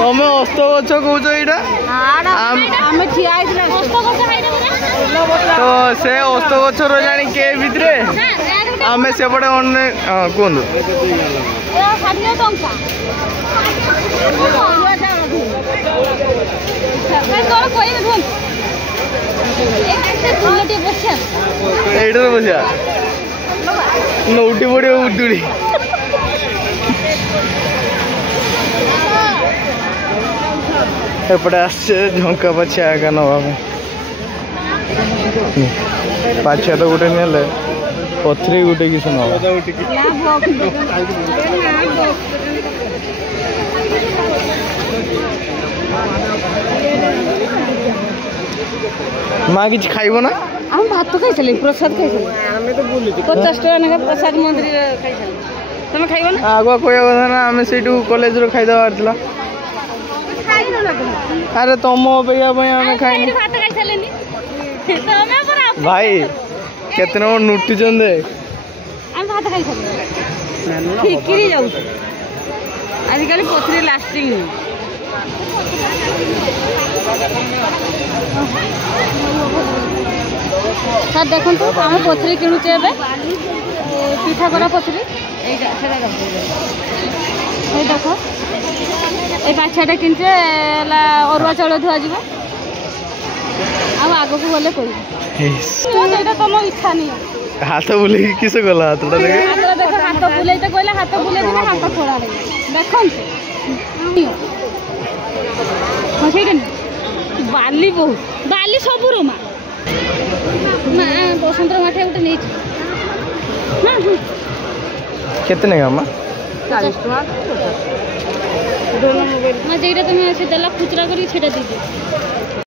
ତମେ ଅସ୍ତ ଗଛ କହୁଛ ଏଇଟା ତ ସେ ଅସ୍ତ ଗଛର ଜାଣି କେ ଭିତରେ ଆମେ ସେପଟେ କୁହନ୍ତୁ এইটাতে বসিয়া উঠি পড়িব উদুড়ি এপটে আসছে ঝঙ্কা পাছিয়া একা নেওয়া পাছিয়া তো গোটে নেলে পথরে গোটে কিছু নেওয়া মা কিছু খাইব না আমি ভাত তো খাইছিলি প্রসাদ খাইছিলি 50 টাকা নাকি প্রসাদ মন্দির খাইছিলি তুমি খাইব না আগুয়া কইয়া কথা না আমি সেইটু কলেজরে খাইদেবার ଥିଲା আরে তম অপেক্ষা পাই আমি খাইনি ভাত খাইছিলেনি তুমি পরা ভাই কেতে নম্বর নুটিছন দে আমি ভাত খাইছিলি ঠিকরি যাও আজকাল পথরে লাস্টিং স্যার দেখুন তো আমি পথরি কিনুছে এবে পিঠা করা পথরি এইটা সেটা এই দেখো এই বাচ্চাটা কিনছে অরুয়া চাউল ধোয়া যাব আগুক গলে করি এটা তোমার ইচ্ছা নেই হাত বুলাই কিস গলা হাতটা দেখে দেখো হাত বুলাইতে কইলে হাত বুলাই দিলে হাত ফোড়া দেবে দেখুন সেইটা বালি বহু বালি সবুর মা মা বসন্তর মাঠে গোটে নেইছি কেতে নেগা মা 40 টাকা মা যেটা তুমি সে দেলা খুচরা করি সেটা দিদি